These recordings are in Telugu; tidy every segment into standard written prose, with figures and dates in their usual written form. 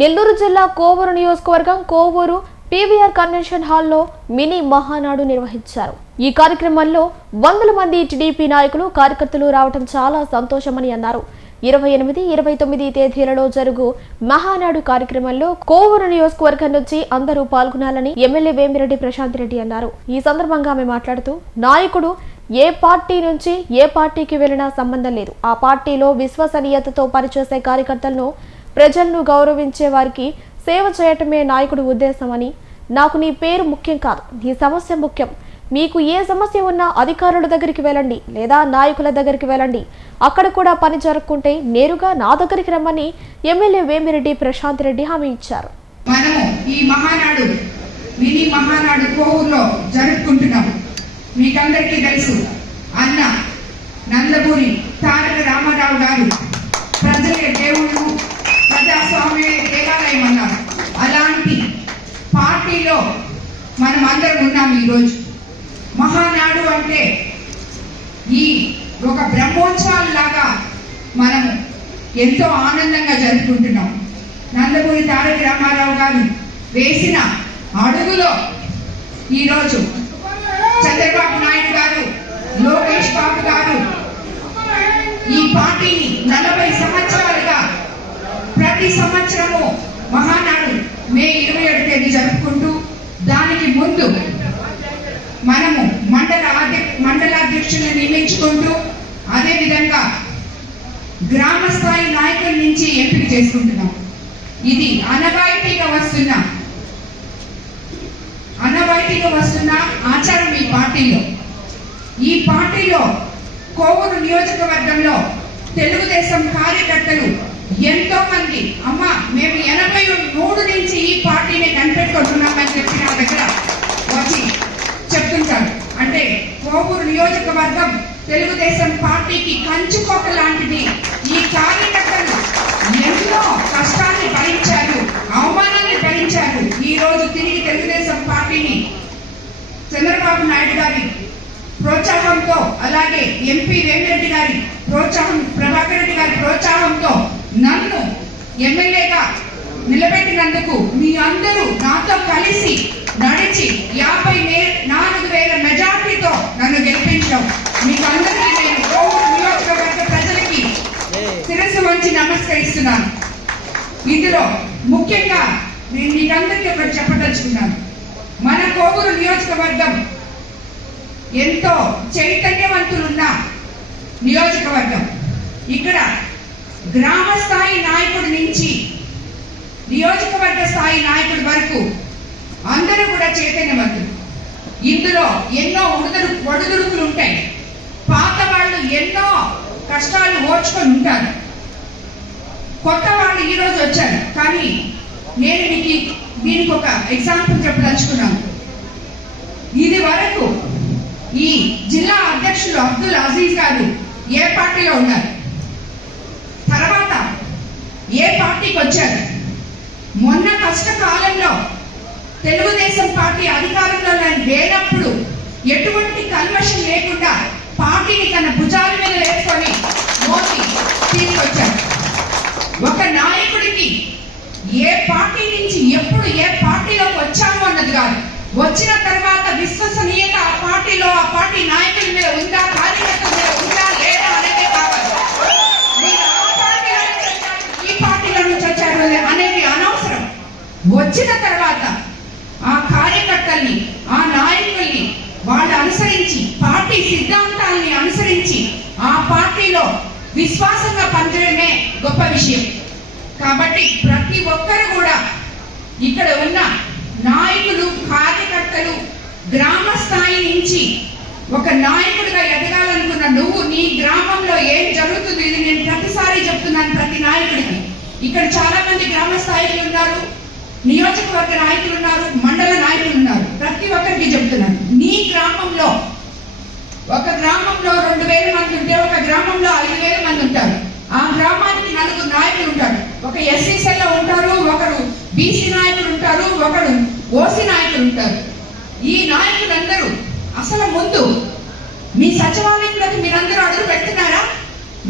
నెల్లూరు జిల్లా కోవూరు నియోజకవర్గం కోవూరు పీవీఆర్ కన్వెన్షన్ హాల్లో మినీ మహానాడు నిర్వహించారు. ఈ కార్యక్రమంలో వందల మంది టీడీపీ నాయకులు కార్యకర్తలు రావడం చాలా సంతోషమని అన్నారు. 28, 29 తేదీలలో జరుగు మహానాడు కార్యక్రమంలో కోవూరు నియోజకవర్గం నుంచి అందరూ పాల్గొనాలని ఎమ్మెల్యే వేమిరెడ్డి ప్రశాంత్ రెడ్డి అన్నారు. ఈ సందర్భంగా ఆమె మాట్లాడుతూ నాయకుడు ఏ పార్టీ నుంచి ఏ పార్టీకి వెళ్ళినా సంబంధం లేదు. ఆ పార్టీలో విశ్వసనీయతతో పనిచేసే కార్యకర్తలను, ప్రజలను గౌరవించే వారికి సేవ చేయటమే నాయకుడి ఉద్దేశమని, నాకు నీ పేరు ముఖ్యం కాదు, నీ సమస్య ముఖ్యం. మీకు ఏ సమస్య ఉన్నా అధికారుల దగ్గరికి వెళ్ళండి లేదా నాయకుల దగ్గరికి వెళ్ళండి. అక్కడ కూడా పని జరుపుకుంటే నేరుగా నా దగ్గరికి రమ్మని ఎమ్మెల్యే వేమిరెడ్డి ప్రశాంత్ రెడ్డి హామీ ఇచ్చారు. మనము ఈ మహానాడు మినీ మహానాడు కోవూరులో జరుపుకుంటున్నాం. మీకందరికీ తెలుసు, అన్న నందమూరి తారక రామారావు గారు ప్రజలే దేవుళ్ళు, ప్రజాస్వామ్య దేవాలయం అన్నారు. అలాంటి పార్టీలో మనం అందరం ఉన్నాం. ఈరోజు మహానాడు అంటే ఈ ఒక బ్రహ్మోత్సవం లాగా మనం ఎంతో ఆనందంగా జరుపుకుంటున్నాం. నందమూరి తారక రామారావు గారు వేసిన అడుగులో ఈరోజు చంద్రబాబు నాయుడు గారు, లోకేష్ బాబు గారు ఈ పార్టీని 40 సంవత్సరాలుగా ప్రతి సంవత్సరము మహానాడు మే 27 తేదీ జరుపుకుంటూ, దానికి ముందు మనము మండలాధ్యక్షులను నియమించుకుంటూ, అదేవిధంగా గ్రామ స్థాయి నాయకుల నుంచి ఎంపిక చేసుకుంటున్నాం. ఇది అనవాయితీగా వస్తున్న ఆచారం ఈ పార్టీలో కోవూరు నియోజకవర్గంలో తెలుగుదేశం కార్యకర్తలు ఎంతో మంది మేము 83 నుంచి ఈ పార్టీని కనిపెట్టుకుంటున్నామని చెప్పి నా దగ్గర వచ్చి చెప్తుంటారు. అంటే కోవూరు నియోజకవర్గం తెలుగుదేశం పార్టీకి కంచుకోట లాంటిది. ఈ కార్యకర్తలు ఎన్నో కష్టాన్ని భరించారు, అవమానాన్ని భరించారు. ఈ రోజు తిరిగి తెలుగుదేశం పార్టీని చంద్రబాబు నాయుడు గారి ప్రోత్సాహంతో, అలాగే ఎంపీ వేమిరెడ్డి గారి ప్రోత్సాహం, ప్రభాకర్ రెడ్డి గారి ప్రోత్సాహంతో నన్ను ఎమ్మెల్యేగా నిలబెట్టినందుకు మీ అందరూ నాతో కలిసి నడిచి 54,000 మెజార్టీతో నన్ను గెలిపించాం. మీకు అందరికీ నేను కోవూరు నియోజకవర్గ ప్రజలకి శిరస్సు వంచి నమస్కరిస్తున్నాను. ఇందులో ముఖ్యంగా నేను మీకందరికీ ఒకటి చెప్పదలుచుకున్నాను. మన కోవూరు నియోజకవర్గం ఎంతో చైతన్యవంతులున్న నియోజకవర్గం. ఇక్కడ గ్రామ స్థాయి నాయకుడి నుంచి నియోజకవర్గ స్థాయి నాయకుడి వరకు అందరూ కూడా చైతన్యవంతులు. ఇందులో ఎన్నో ఒడుదుడుకులు ఉంటాయి. పాత వాళ్ళు ఎన్నో కష్టాలు ఓర్చుకొని ఉంటారు. కొత్త వాళ్ళు ఈరోజు వచ్చారు. కానీ నేను దీనికి ఒక ఎగ్జాంపుల్ చెప్పదలుచుకున్నాను. ఇది వరకు ఈ జిల్లా అధ్యక్షులు అబ్దుల్ అజీజ్ గారు ఏ పార్టీలో ఉన్నారు, తర్వాత ఏ పార్టీకి వచ్చారు. మొన్న కష్టకాలంలో తెలుగుదేశం పార్టీ అధికారంలో లేనప్పుడు ఎటువంటి కన్వర్షన్ లేకుండా పార్టీని తన భుజాల మీద వేసుకొని మోసి తీసుకొచ్చారు. ఒక నాయకుడికి ఏ పార్టీ నుంచి ఎప్పుడు ఏ పార్టీలోకి వచ్చాము అన్నది కాదు, వచ్చిన తర్వాత విశ్వసనీయత ఆ పార్టీలో, ఆ పార్టీ నాయకుల మీద ఉందా, కార్యకర్తల మీద ఉందా లేదా అనేది కావాలి. మీరు ఆ పార్టీలో నుంచి వచ్చారు, ఈ పార్టీలో నుంచి వచ్చారు అనేది అనవసరం. వచ్చిన తర్వాత ఆ కార్యకర్తల్ని, ఆ నాయకుల్ని వాళ్ళు అనుసరించి, పార్టీ సిద్ధాంతాలని అనుసరించి ఆ పార్టీలో విశ్వాసంగా పనిచేయడమే గొప్ప విషయం. కాబట్టి ప్రతి ఒక్కరు కూడా ఇక్కడ ఉన్న నాయకులు, కార్యకర్తలు గ్రామ స్థాయి నుంచి ఒక నాయకుడిగా ఎదగాలనుకున్న నువ్వు నీ గ్రామంలో ఏం జరుగుతుంది, ఇది నేను ప్రతిసారి చెప్తున్నాను ప్రతి నాయకుడికి. ఇక్కడ చాలా మంది గ్రామ స్థాయిలు ఉన్నారు, నియోజకవర్గ నాయకులు ఉన్నారు, మండల నాయకులు ఉన్నారు. ప్రతి ఒక్కరికి చెప్తున్నాను, నీ గ్రామంలో ఒక గ్రామంలో 2,000 మంది ఉంటే ఒక గ్రామంలో 5,000 మంది ఉంటారు. ఆ గ్రామానికి 4 నాయకులు ఉంటారు. ఒక ఎస్సీ సెల్లో ఉంటారు, ఒకరు బీసీ నాయకులు ఉంటారు, ఒకడు ఓసీ నాయకులు ఉంటారు. ఈ నాయకులందరూ అసలు ముందు మీ సచివాలయంలోకి మీరందరూ అడుగు పెడుతున్నారా?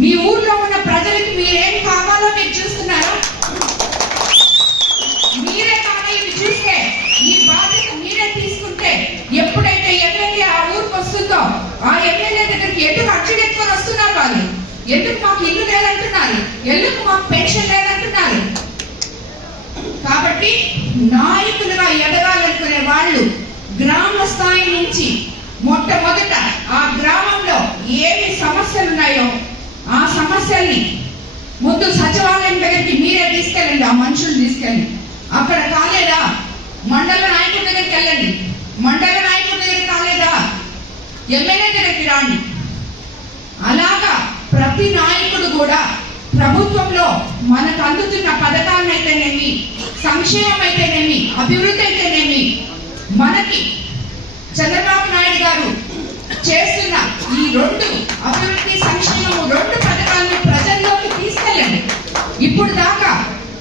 మీ ఊర్లో ఉన్న ప్రజలకి మీరేం కావాలో మీరు చూస్తున్నారా? లేదంటున్నారు, ఎందుకు మాకు పెన్షన్ లేదంటున్నారు. కాబట్టి నాయకులుగా ఎదగాలనుకునే వాళ్ళు గ్రామ స్థాయి నుంచి మొట్టమొదట ఆ గ్రామంలో ఏమి సమస్యలు ఉన్నాయో ఆ సమస్యల్ని ముందు సచివాలయం దగ్గరికి మీరే తీసుకెళ్ళండి, ఆ మనుషులు తీసుకెళ్ళి. అక్కడ కాలేదా మండల నాయకుడి దగ్గరికి వెళ్ళండి, మండల నాయకుడి దగ్గర కాలేదా ఎమ్మెల్యే దగ్గరికి రాండి. అలాగా ప్రతి నాయకుడు కూడా ప్రభుత్వంలో మనకు అందుతున్న పథకాలనైతేనేమి, సంక్షేమం అయితేనేమి, అభివృద్ధి అయితేనేమి, మనకి చంద్రబాబు నాయుడు గారు చేస్తున్న ఈ రెండు అభివృద్ధి సంక్షేమము రెండు పథకాలను ప్రజల్లోకి తీసుకెళ్ళండి. ఇప్పుడు దాకా